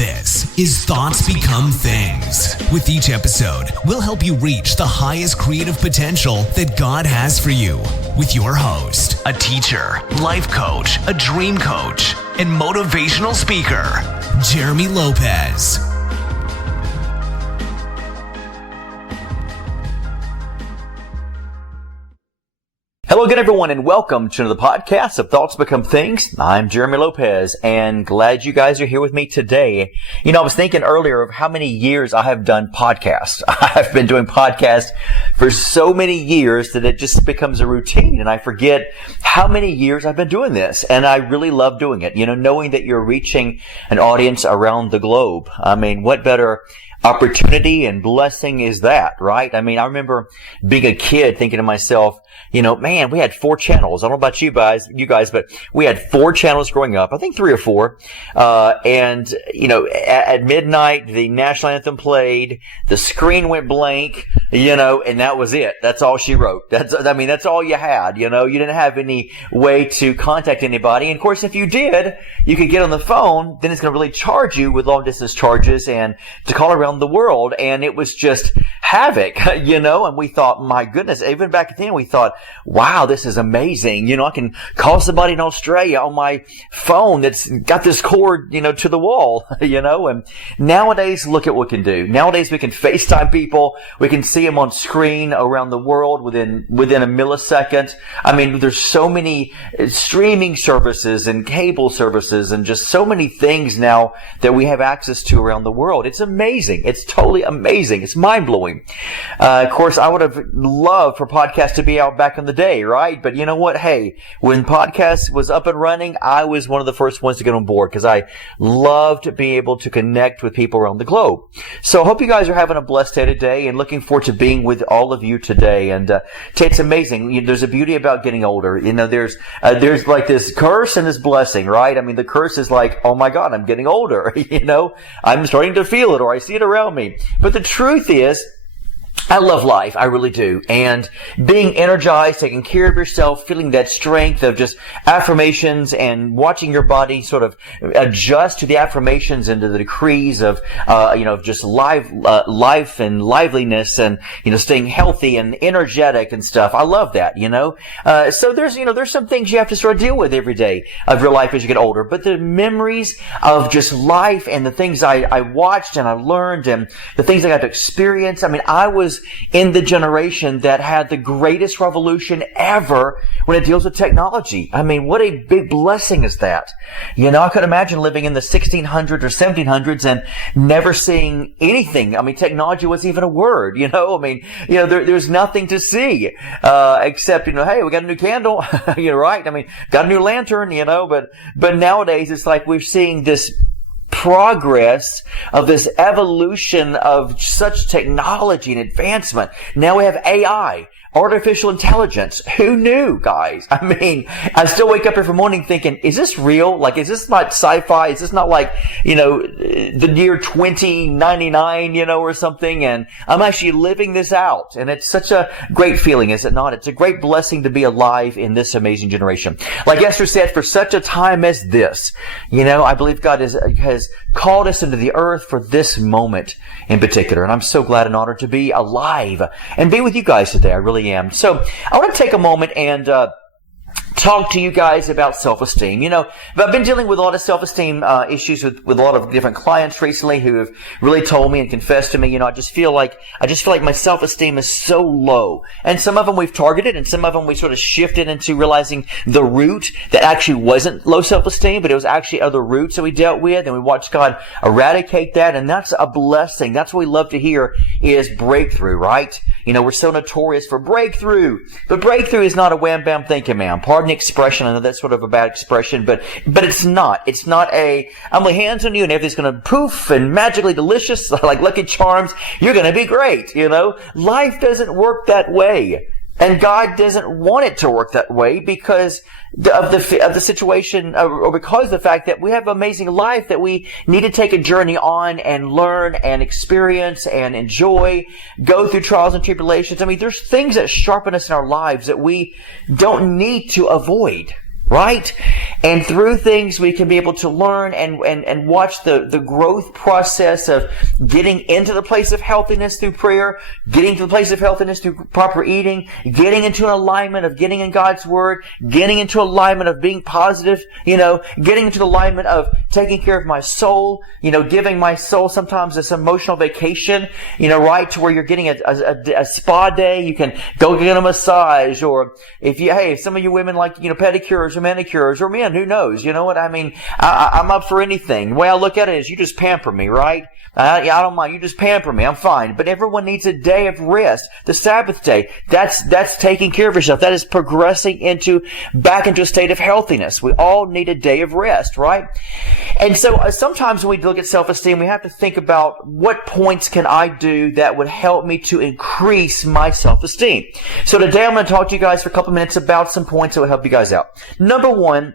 This is Thoughts Become Things. With each episode, we'll help you reach the highest creative potential that God has for you. With your host, a teacher, life coach, a dream coach, and motivational speaker, Jeremy Lopez. Hello again, everyone, and welcome to another podcast of Thoughts Become Things. I'm Jeremy Lopez, and glad you guys are here with me today. You know, I was thinking earlier of how many years I have done podcasts. I've been doing podcasts for so many years that it just becomes a routine, and I forget how many years I've been doing this, and I really love doing it. You know, knowing that you're reaching an audience around the globe. I mean, what better opportunity and blessing is that, right? I mean, I remember being a kid thinking to myself, you know, man, we had 4 channels. I don't know about you guys, but we had 4 channels growing up. I think 3 or 4. And, you know, at midnight, the national anthem played, the screen went blank, you know, and that was it. That's all she wrote. That's all you had, you know. You didn't have any way to contact anybody. And of course, if you did, you could get on the phone, then it's going to really charge you with long distance charges and to call around the world. And it was just havoc, you know, and we thought, my goodness, even back then we thought, wow, this is amazing. You know, I can call somebody in Australia on my phone that's got this cord, you know, to the wall, you know, and nowadays, look at what we can do. Nowadays, we can FaceTime people. We can see them on screen around the world within a millisecond. I mean, there's so many streaming services and cable services and just so many things now that we have access to around the world. It's amazing. It's totally amazing. It's mind-blowing. Of course, I would have loved for podcasts to be out back in the day, right? But you know what? Hey, when podcast was up and running, I was one of the first ones to get on board because I loved being able to connect with people around the globe. So I hope you guys are having a blessed day today and looking forward to being with all of you today. And it's amazing. There's a beauty about getting older. You know, there's like this curse and this blessing, right? I mean, the curse is like, oh my God, I'm getting older. You know, I'm starting to feel it or I see it around me. But the truth is, I love life. I really do. And being energized, taking care of yourself, feeling that strength of just affirmations and watching your body sort of adjust to the affirmations and to the decrees of, just life and liveliness and, you know, staying healthy and energetic and stuff. I love that, you know. So there's some things you have to sort of deal with every day of your life as you get older. But the memories of just life and the things I watched and I learned and the things I got to experience. I mean, I was in the generation that had the greatest revolution ever when it deals with technology. I mean, what a big blessing is that? You know, I could imagine living in the 1600s or 1700s and never seeing anything. I mean, technology wasn't even a word, you know? I mean, you know, there's nothing to see, except, you know, hey, we got a new candle, you know, right? I mean, got a new lantern, you know, but nowadays it's like we're seeing this progress of this evolution of such technology and advancement. Now we have AI, artificial intelligence. Who knew, guys? I mean, I still wake up every morning thinking, is this real? Like, is this not sci-fi? Is this not like, you know, the year 2099, you know, or something? And I'm actually living this out. And it's such a great feeling, is it not? It's a great blessing to be alive in this amazing generation. Like Esther said, for such a time as this, you know, I believe God has called us into the earth for this moment in particular. And I'm so glad and honored to be alive and be with you guys today. I really am. So I want to take a moment and talk to you guys about self-esteem. You know, I've been dealing with a lot of self-esteem issues with a lot of different clients recently who have really told me and confessed to me, you know, I just feel like my self-esteem is so low. And some of them we've targeted and some of them we sort of shifted into realizing the root that actually wasn't low self-esteem, but it was actually other roots that we dealt with, and we watched God eradicate that, and that's a blessing. That's what we love to hear is breakthrough, right? You know, we're so notorious for breakthrough, but breakthrough is not a wham bam thinking, man. Pardon the expression. I know that's sort of a bad expression, but it's not. It's not I'm laying hands on you and everything's going to poof and magically delicious like Lucky Charms. You're going to be great. You know, life doesn't work that way. And God doesn't want it to work that way because of the situation, or because of the fact that we have an amazing life that we need to take a journey on and learn and experience and enjoy, go through trials and tribulations. I mean, there's things that sharpen us in our lives that we don't need to avoid. right? And through things we can be able to learn and watch the growth process of getting into the place of healthiness through prayer, getting to the place of healthiness through proper eating, getting into an alignment of getting in God's Word, getting into alignment of being positive, getting into the alignment of taking care of my soul, giving my soul sometimes this emotional vacation, right, to where you're getting a spa day, you can go get a massage, or if some of you women like, pedicures or manicures, or men, who knows? You know what I mean? I'm up for anything. The way I look at it is, you just pamper me, right? I don't mind. You just pamper me. I'm fine. But everyone needs a day of rest. The Sabbath day. That's taking care of yourself. That is progressing back into a state of healthiness. We all need a day of rest, right? And so sometimes when we look at self-esteem, we have to think about what points can I do that would help me to increase my self-esteem. So today I'm going to talk to you guys for a couple minutes about some points that will help you guys out. Number one,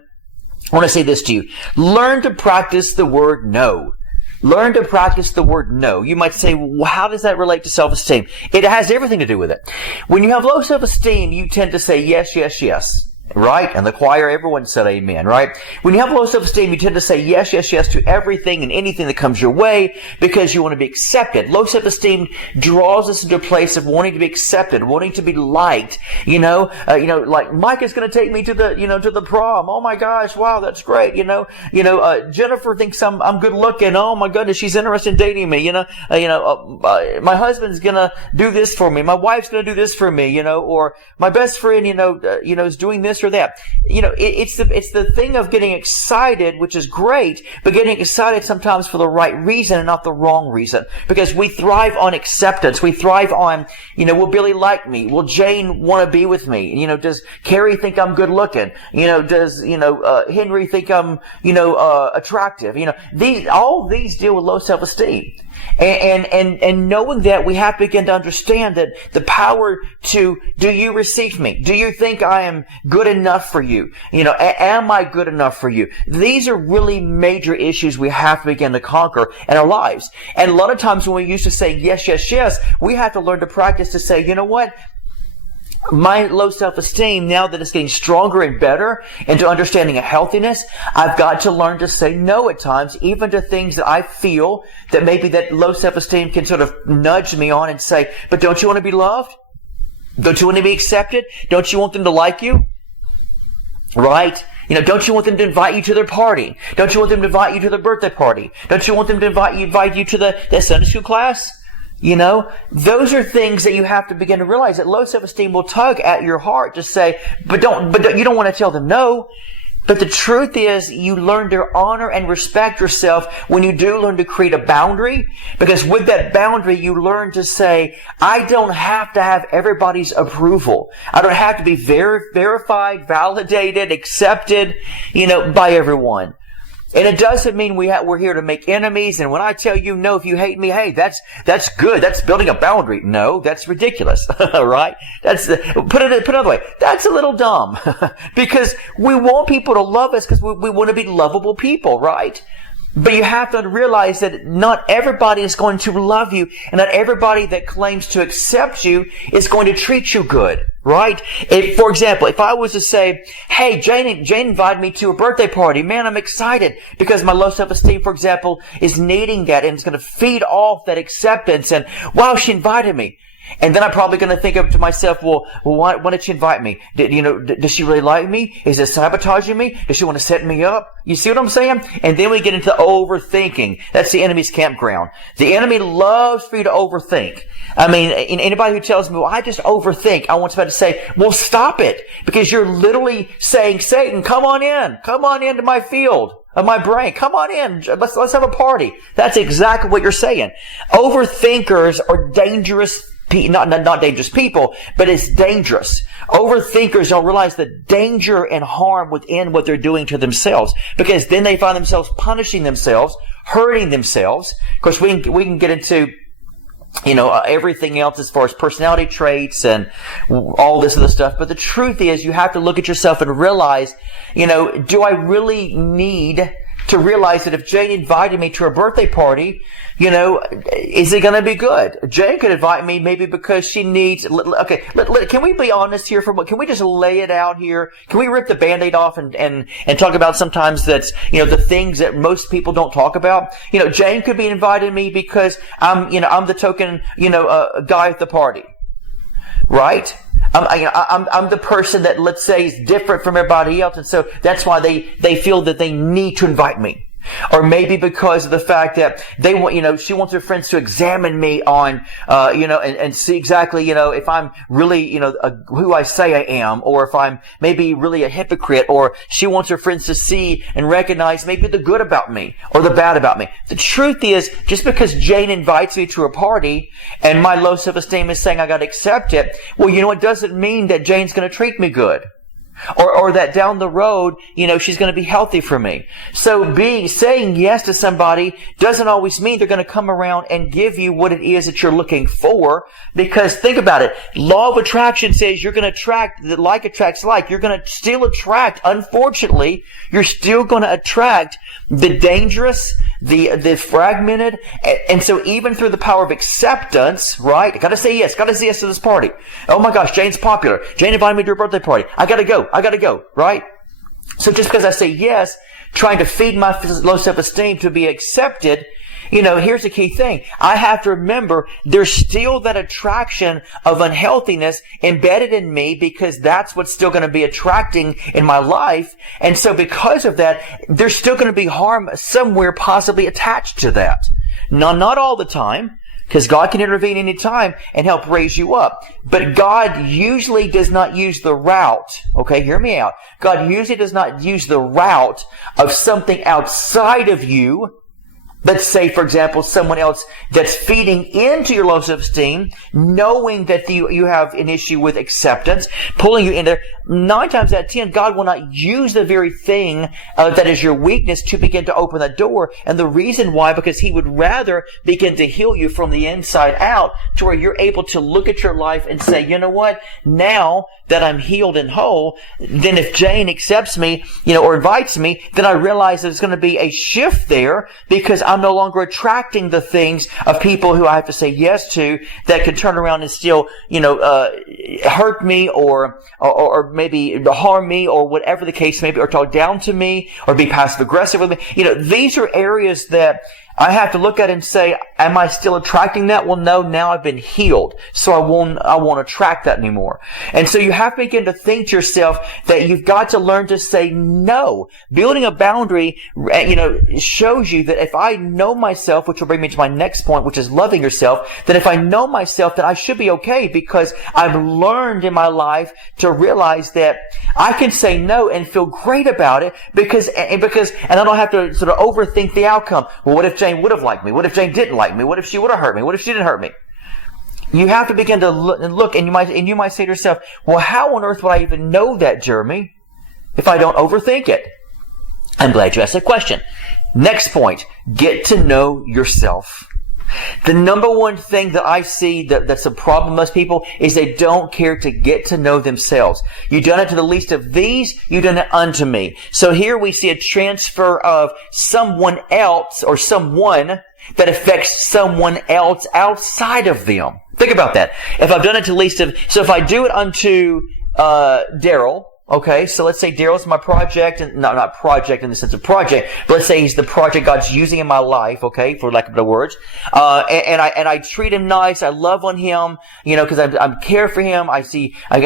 I want to say this to you. Learn to practice the word no. Learn to practice the word no. You might say, well, how does that relate to self-esteem? It has everything to do with it. When you have low self-esteem, you tend to say yes, yes, yes. Right? And the choir, everyone said amen, right? When you have low self-esteem, you tend to say yes, yes, yes to everything and anything that comes your way because you want to be accepted. Low self-esteem draws us into a place of wanting to be accepted, wanting to be liked. Like Mike is going to take me to the prom. Oh my gosh, wow, that's great. Jennifer thinks I'm good looking. Oh my goodness, she's interested in dating me. My husband's going to do this for me. My wife's going to do this for me. Or my best friend, is doing this or that. It's the thing of getting excited, which is great, but getting excited sometimes for the right reason and not the wrong reason. Because we thrive on acceptance. We thrive on, will Billy like me? Will Jane want to be with me? Does Carrie think I'm good looking? Does Henry think I'm, attractive? All these deal with low self-esteem. And knowing that, we have to begin to understand that the power to, do you receive me? Do you think I am good enough for you? Am I good enough for you? These are really major issues we have to begin to conquer in our lives. And a lot of times when we used to say yes, yes, yes, we have to learn to practice to say, you know what? My low self-esteem, now that it's getting stronger and better into understanding a healthiness, I've got to learn to say no at times, even to things that I feel that maybe that low self-esteem can sort of nudge me on and say, but don't you want to be loved? Don't you want to be accepted? Don't you want them to like you? Right? Don't you want them to invite you to their party? Don't you want them to invite you to their birthday party? Don't you want them to invite you to the Sunday school class? Those are things that you have to begin to realize that low self-esteem will tug at your heart to say, but you don't want to tell them no. But the truth is, you learn to honor and respect yourself when you do learn to create a boundary. Because with that boundary, you learn to say, I don't have to have everybody's approval. I don't have to be verified, validated, accepted, by everyone. And it doesn't mean we're here to make enemies. And when I tell you no, if you hate me, hey, that's good. That's building a boundary. No, that's ridiculous, right? Put it another way. That's a little dumb because we want people to love us because we want to be lovable people, right? But you have to realize that not everybody is going to love you, and not everybody that claims to accept you is going to treat you good, right? For example, if I was to say, hey, Jane invited me to a birthday party. Man, I'm excited because my low self-esteem, for example, is needing that, and it's going to feed off that acceptance, and wow, she invited me. And then I'm probably going to think up to myself, well, why did she invite me? Does she really like me? Is it sabotaging me? Does she want to set me up? You see what I'm saying? And then we get into overthinking. That's the enemy's campground. The enemy loves for you to overthink. I mean, anybody who tells me, well, I just overthink, I want somebody to say, well, stop it. Because you're literally saying, Satan, come on into my field of my brain. Come on in. Let's have a party. That's exactly what you're saying. Overthinkers are dangerous. Not dangerous people, but it's dangerous. Overthinkers don't realize the danger and harm within what they're doing to themselves, because then they find themselves punishing themselves, hurting themselves. Of course, we can get into everything else as far as personality traits and all this other stuff. But the truth is, you have to look at yourself and realize, do I really need to realize that if Jane invited me to her birthday party, is it going to be good? Jane could invite me maybe because she needs, okay, can we be honest here can we just lay it out here? Can we rip the Band-Aid off and talk about sometimes that's, the things that most people don't talk about? Jane could be inviting me because I'm the token, guy at the party. Right? I'm the person that, let's say, is different from everybody else, and so that's why they feel that they need to invite me. Or maybe because of the fact that they want, she wants her friends to examine me on, and see exactly, if I'm really, who I say I am, or if I'm maybe really a hypocrite, or she wants her friends to see and recognize maybe the good about me, or the bad about me. The truth is, just because Jane invites me to a party, and my low self-esteem is saying I gotta accept it, well, it doesn't mean that Jane's gonna treat me good. Or that down the road, she's going to be healthy for me. So saying yes to somebody doesn't always mean they're going to come around and give you what it is that you're looking for. Because think about it. Law of attraction says you're going to attract, that like attracts like. You're going to still attract, unfortunately, you're still going to attract the dangerous, the fragmented. And so even through the power of acceptance, right? Gotta say yes to this party. Oh my gosh, Jane's popular. Jane invited me to her birthday party. I gotta go, right? So just because I say yes, trying to feed my low self-esteem to be accepted, here's the key thing. I have to remember there's still that attraction of unhealthiness embedded in me because that's what's still going to be attracting in my life. And so because of that, there's still going to be harm somewhere possibly attached to that. Now, not all the time, because God can intervene any time and help raise you up. But God usually does not use the route, okay, hear me out. God usually does not use the route of something outside of you. Let's say, for example, someone else that's feeding into your low self-esteem, knowing that you have an issue with acceptance, pulling you in there. 9 times out of 10, God will not use the very thing that is your weakness to begin to open the door. And the reason why, because He would rather begin to heal you from the inside out to where you're able to look at your life and say, you know what? Now that I'm healed and whole, then if Jane accepts me, or invites me, then I realize there's going to be a shift there because I'm no longer attracting the things of people who I have to say yes to that could turn around and still, hurt me or maybe harm me or whatever the case may be, or talk down to me or be passive aggressive with me. These are areas that I have to look at and say, am I still attracting that? Well, no, now I've been healed. So I won't attract that anymore. And so you have to begin to think to yourself that you've got to learn to say no. Building a boundary, shows you that if I know myself, which will bring me to my next point, which is loving yourself, that if I know myself, that I should be okay because I've learned in my life to realize that I can say no and feel great about it because I don't have to sort of overthink the outcome. Well, what if Jane would have liked me? What if Jane didn't like me? What if she would have hurt me? What if she didn't hurt me? You have to begin to look, and you might say to yourself, well, how on earth would I even know that, Jeremy, if I don't overthink it? I'm glad you asked that question. Next point, get to know yourself. The number one thing that I see that's a problem with most people is they don't care to get to know themselves. You've done it to the least of these, you've done it unto me. So here we see a transfer of someone else or someone that affects someone else outside of them. Think about that. If I've done it to the least of, so if I do it unto Daryl, okay, so let's say Daryl's my project, and not project in the sense of project, but let's say he's the project God's using in my life, okay, for lack of better words. And I treat him nice, I love on him, because I care for him, I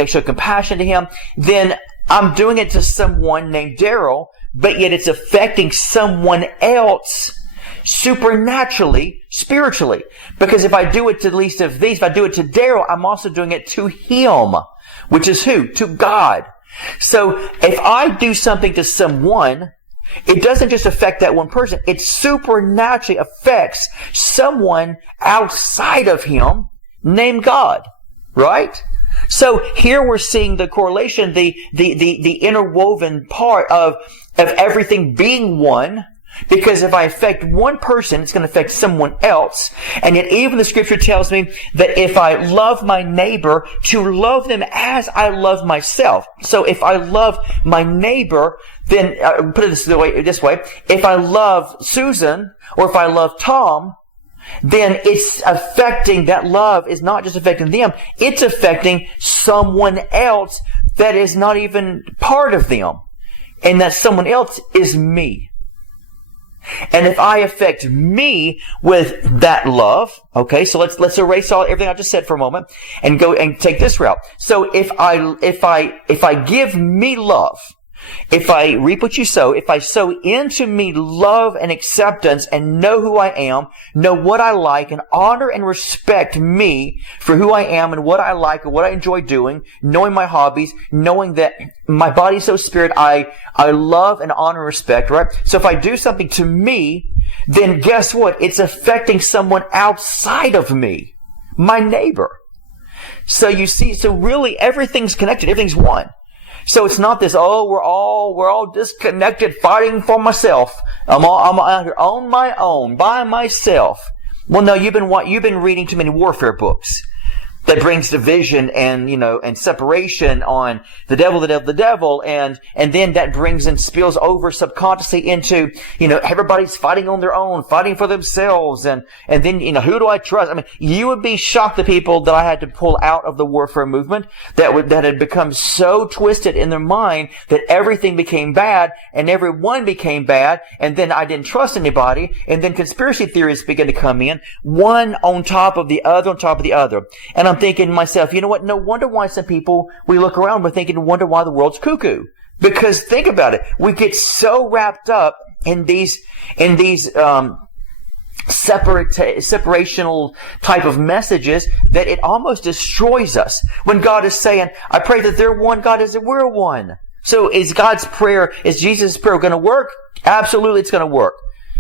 show compassion to him. Then I'm doing it to someone named Daryl, but yet it's affecting someone else supernaturally, spiritually. Because if I do it to the least of these, if I do it to Daryl, I'm also doing it to him, which is who? To God. So if I do something to someone, it doesn't just affect that one person. It supernaturally affects someone outside of him named God. Right? So here we're seeing the correlation, the interwoven part of everything being one. Because if I affect one person, it's going to affect someone else. And yet even the scripture tells me that if I love my neighbor, to love them as I love myself. So if I love my neighbor, then, put it this way, if I love Susan, or if I love Tom, then it's affecting, that love is not just affecting them, it's affecting someone else that is not even part of them. And that someone else is me. And if I affect me with that love, okay, so let's erase everything I just said for a moment and go and take this route. So if I give me love, if I reap what you sow, if I sow into me love and acceptance and know who I am, know what I like, and honor and respect me for who I am and what I like and what I enjoy doing, knowing my hobbies, knowing that my body, soul, spirit, I love and honor and respect, right? So if I do something to me, then guess what? It's affecting someone outside of me, my neighbor. So you see, so really everything's connected, everything's one. So it's not this, we're all disconnected, fighting for myself. I'm out here on my own, by myself. Well, no, you've been reading too many warfare books that brings division and separation on the devil, and then that brings and spills over subconsciously into, everybody's fighting on their own, fighting for themselves, and then, who do I trust? I mean, you would be shocked, the people that I had to pull out of the warfare movement that had become so twisted in their mind that everything became bad and everyone became bad, and then I didn't trust anybody, and then conspiracy theories began to come in, one on top of the other on top of the other. And I'm thinking to myself, you know what? No wonder why some people, we look around, we're thinking, wonder why the world's cuckoo. Because think about it. We get so wrapped up in these separational type of messages that it almost destroys us. When God is saying, I pray that they're one, God is that we're one. So is Jesus' prayer going to work? Absolutely, it's going to work.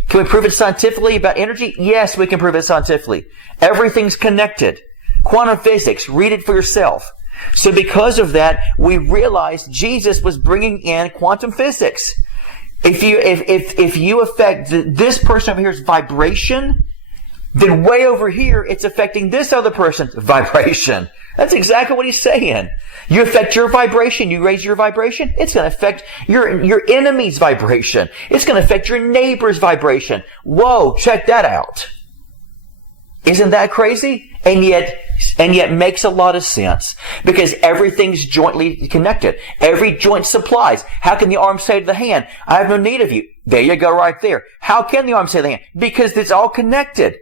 Can we prove it scientifically about energy? Yes, we can prove it scientifically. Everything's connected. Quantum physics, read it for yourself. So because of that, we realized Jesus was bringing in quantum physics. If you affect this person over here's vibration, then way over here it's affecting this other person's vibration. That's exactly what he's saying. You affect your vibration, you raise your vibration, it's going to affect your enemy's vibration. It's going to affect your neighbor's vibration. Whoa, check that out. Isn't that crazy? And yet makes a lot of sense, because everything's jointly connected. Every joint supplies. How can the arm say to the hand, I have no need of you? There you go right there. How can the arm say to the hand? Because it's all connected.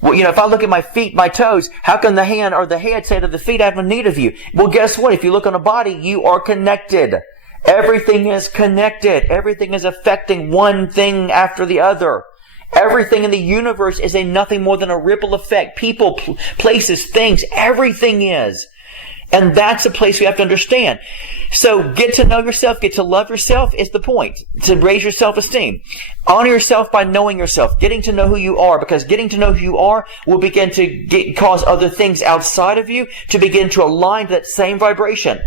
Well, if I look at my feet, my toes, how can the hand or the head say to the feet, I have no need of you? Well, guess what? If you look on a body, you are connected. Everything is connected. Everything is affecting one thing after the other. Everything in the universe is nothing more than a ripple effect. People, places, things, everything is. And that's a place we have to understand. So get to know yourself, get to love yourself is the point. To raise your self-esteem. Honor yourself by knowing yourself, getting to know who you are, because getting to know who you are will begin to cause other things outside of you to begin to align to that same vibration.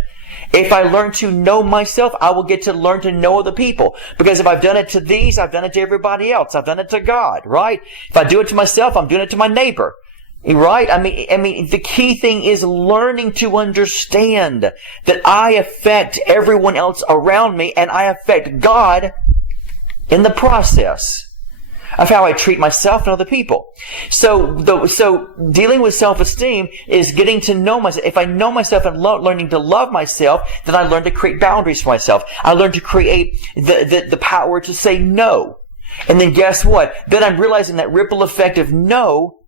If I learn to know myself, I will get to learn to know other people. Because if I've done it to these, I've done it to everybody else. I've done it to God, right? If I do it to myself, I'm doing it to my neighbor. Right? I mean, the key thing is learning to understand that I affect everyone else around me, and I affect God in the process of how I treat myself and other people. So dealing with self-esteem is getting to know myself. If I know myself and learning to love myself, then I learn to create boundaries for myself. I learn to create the power to say no. And then guess what? Then I'm realizing that ripple effect of no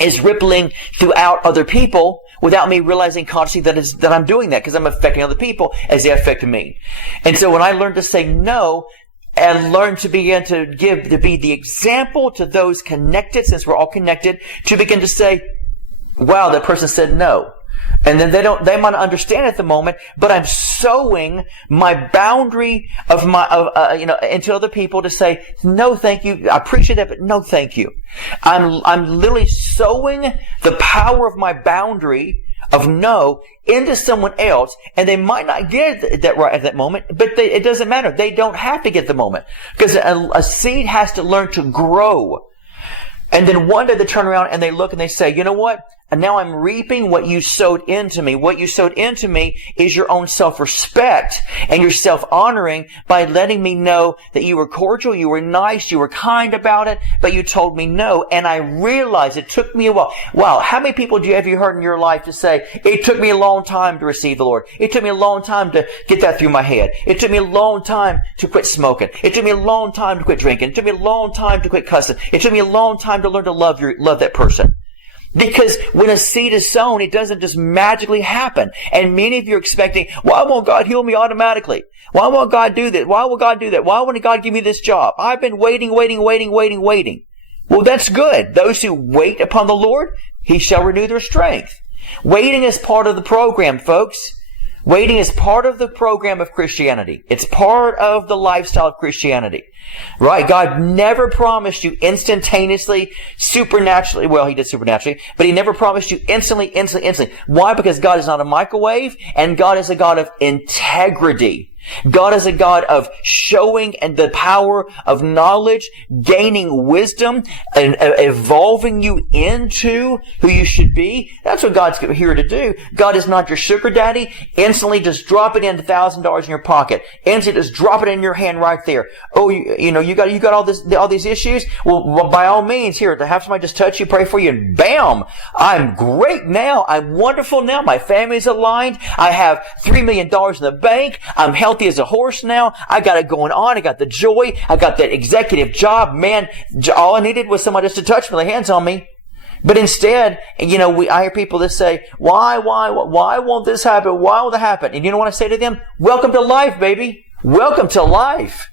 is rippling throughout other people without me realizing consciously that I'm doing that, because I'm affecting other people as they affect me. And so when I learn to say no, and learn to begin to be the example to those connected, since we're all connected, to begin to say, wow, that person said no. And then they might not understand at the moment, but I'm sowing my boundary of into other people to say, no, thank you. I appreciate that, but no, thank you. I'm literally sowing the power of my boundary of no into someone else, and they might not get that right at that moment, but it doesn't matter. They don't have to get the moment, because a seed has to learn to grow. And then one day they turn around and they look and they say, you know what? And now I'm reaping what you sowed into me. What you sowed into me is your own self-respect and your self-honoring by letting me know that you were cordial, you were nice, you were kind about it, but you told me no. And I realized it took me a while. Wow, how many people have you heard in your life to say, it took me a long time to receive the Lord. It took me a long time to get that through my head. It took me a long time to quit smoking. It took me a long time to quit drinking. It took me a long time to quit cussing. It took me a long time to learn to love that person. Because when a seed is sown, it doesn't just magically happen. And many of you are expecting, why won't God heal me automatically? Why won't God do this? Why will God do that? Why won't God give me this job? I've been waiting. Well, that's good. Those who wait upon the Lord, He shall renew their strength. Waiting is part of the program, folks. Waiting is part of the program of Christianity. It's part of the lifestyle of Christianity. Right? God never promised you instantaneously, supernaturally. Well, He did supernaturally, but He never promised you instantly. Why? Because God is not a microwave, and God is a God of integrity. God is a God of showing and the power of knowledge, gaining wisdom, and evolving you into who you should be. That's what God's here to do. God is not your sugar daddy. Instantly just drop it in $1,000 in your pocket. Instantly just drop it in your hand right there. Oh, you got all these issues? Well, by all means, here, to have somebody just touch you, pray for you, and bam! I'm great now. I'm wonderful now. My family's aligned. I have $3 million in the bank. I'm healthy as a horse now. I got it going on. I got the joy. I got that executive job. Man, all I needed was somebody just to touch me, lay hands on me. But instead, I hear people that say, why won't this happen? Why won't that happen? And you know what I say to them? Welcome to life, baby. Welcome to life.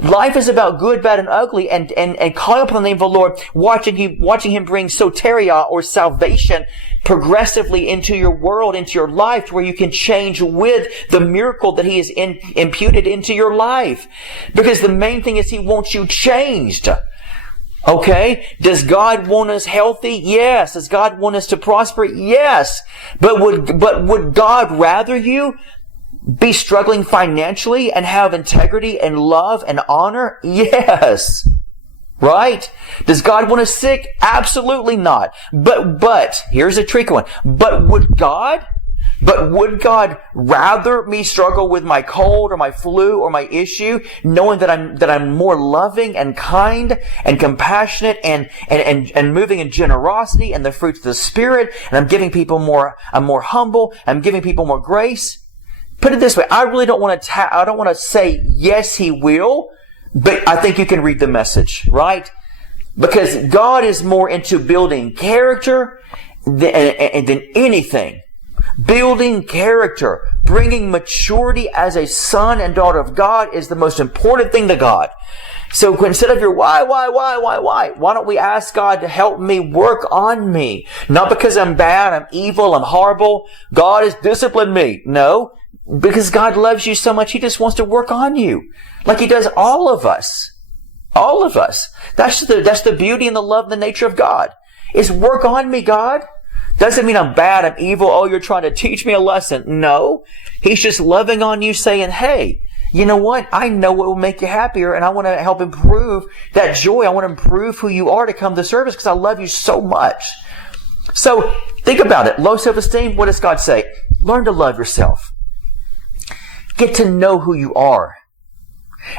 Life is about good, bad, and ugly, and calling upon the name of the Lord, watching Him bring soteria or salvation progressively into your world, into your life, to where you can change with the miracle that He has imputed into your life. Because the main thing is He wants you changed. Okay? Does God want us healthy? Yes. Does God want us to prosper? Yes. But would God rather you be struggling financially and have integrity and love and honor? Yes. Right? Does God want us sick? Absolutely not. But here's a tricky one. But would God rather me struggle with my cold or my flu or my issue, knowing that I'm more loving and kind and compassionate and moving in generosity and the fruits of the Spirit, and I'm giving people I'm more humble, I'm giving people more grace? Put it this way, I really don't want to say yes, He will, but I think you can read the message, right? Because God is more into building character than anything. Building character, bringing maturity as a son and daughter of God is the most important thing to God. So instead of your why don't we ask God to help me, work on me? Not because I'm bad, I'm evil, I'm horrible. God has disciplined me. No. Because God loves you so much, He just wants to work on you. Like He does all of us. All of us. That's the beauty and the love and the nature of God. Is work on me, God. Doesn't mean I'm bad, I'm evil, oh, you're trying to teach me a lesson. No. He's just loving on you, saying, hey, you know what? I know what will make you happier, and I want to help improve that joy. I want to improve who you are to come to service because I love you so much. So, think about it. Low self-esteem, what does God say? Learn to love yourself. Get to know who you are.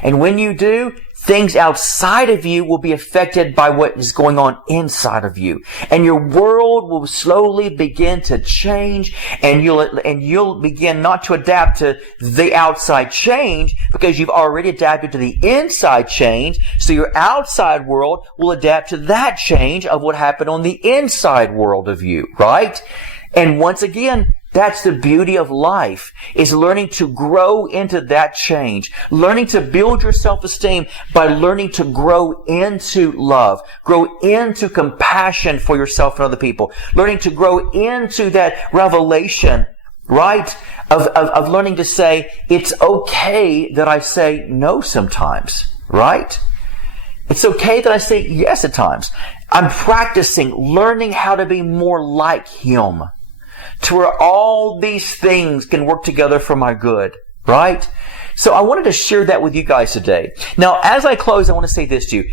And when you do, things outside of you will be affected by what is going on inside of you. And your world will slowly begin to change, and you'll begin not to adapt to the outside change because you've already adapted to the inside change. So your outside world will adapt to that change of what happened on the inside world of you, right? And once again, that's the beauty of life, is learning to grow into that change. Learning to build your self-esteem by learning to grow into love. Grow into compassion for yourself and other people. Learning to grow into that revelation, right? Of learning to say, it's okay that I say no sometimes, right? It's okay that I say yes at times. I'm practicing, learning how to be more like Him. to where all these things can work together for my good, right? So I wanted to share that with you guys today. Now, as I close, I want to say this to you.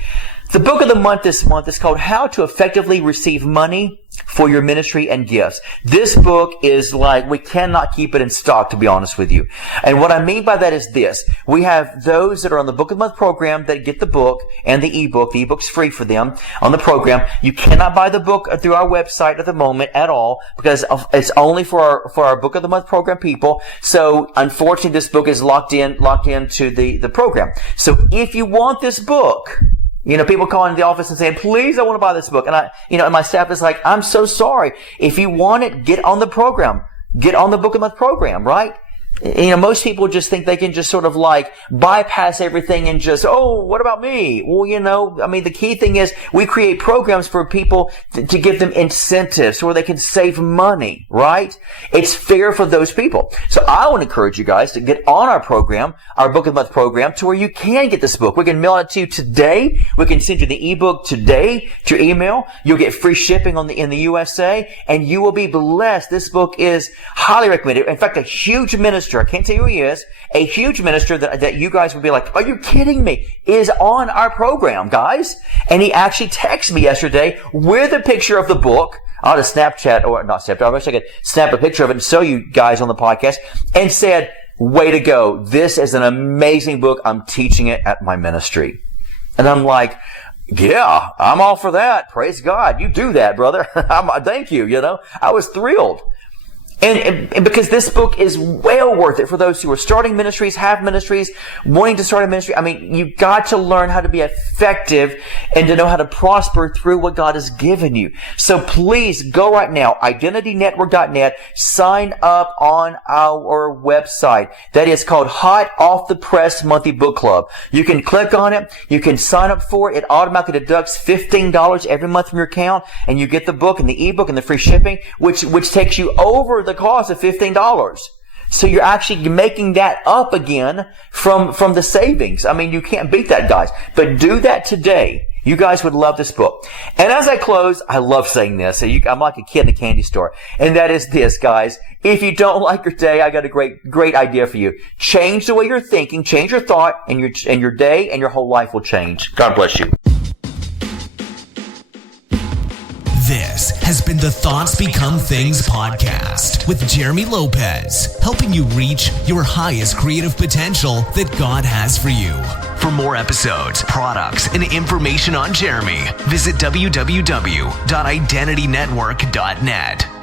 The book of the month this month is called How to Effectively Receive Money for Your Ministry and Gifts. This book is like, we cannot keep it in stock, to be honest with you. And what I mean by that is this. We have those that are on the Book of the Month program that get the book and the ebook. The ebook's free for them on the program. You cannot buy the book through our website at the moment at all because it's only for our Book of the Month program people. So unfortunately, this book is locked into the program. So if you want this book, people calling the office and saying, please, I want to buy this book. And and my staff is like, I'm so sorry. If you want it, get on the program. Get on the Book of the Month program, right? Most people just think they can just sort of like bypass everything and just, oh, what about me? Well, the key thing is we create programs for people to give them incentives where they can save money, right? It's fair for those people. So I want to encourage you guys to get on our program, our Book of the Month program, to where you can get this book. We can mail it to you today. We can send you the ebook today to your email. You'll get free shipping in the USA, and you will be blessed. This book is highly recommended. In fact, a huge minister, I can't tell you who he is, a huge minister that you guys would be like, are you kidding me? Is on our program, guys. And he actually texted me yesterday with a picture of the book. I'll just Snapchat, or not Snapchat, I wish I could snap a picture of it and show you guys on the podcast, and said, way to go. This is an amazing book. I'm teaching it at my ministry. And I'm like, yeah, I'm all for that. Praise God. You do that, brother. Thank you. I was thrilled. And because this book is well worth it for those who are starting ministries, have ministries, wanting to start a ministry. You've got to learn how to be effective and to know how to prosper through what God has given you. So please go right now, IdentityNetwork.net, sign up on our website. That is called Hot Off the Press Monthly Book Club. You can click on it. You can sign up for it. It automatically deducts $15 every month from your account, and you get the book and the ebook and the free shipping, which takes you over the cost of $15. So you're actually making that up again from the savings. You can't beat that, guys. But do that today. You guys would love this book. And as I close, I love saying this. I'm like a kid in a candy store. And that is this, guys. If you don't like your day, I got a great idea for you. Change the way you're thinking, change your thought, and your day and your whole life will change. God bless you. This has been the Thoughts Become Things podcast with Jeremy Lopez, helping you reach your highest creative potential that God has for you. For more episodes, products, and information on Jeremy, visit www.identitynetwork.net.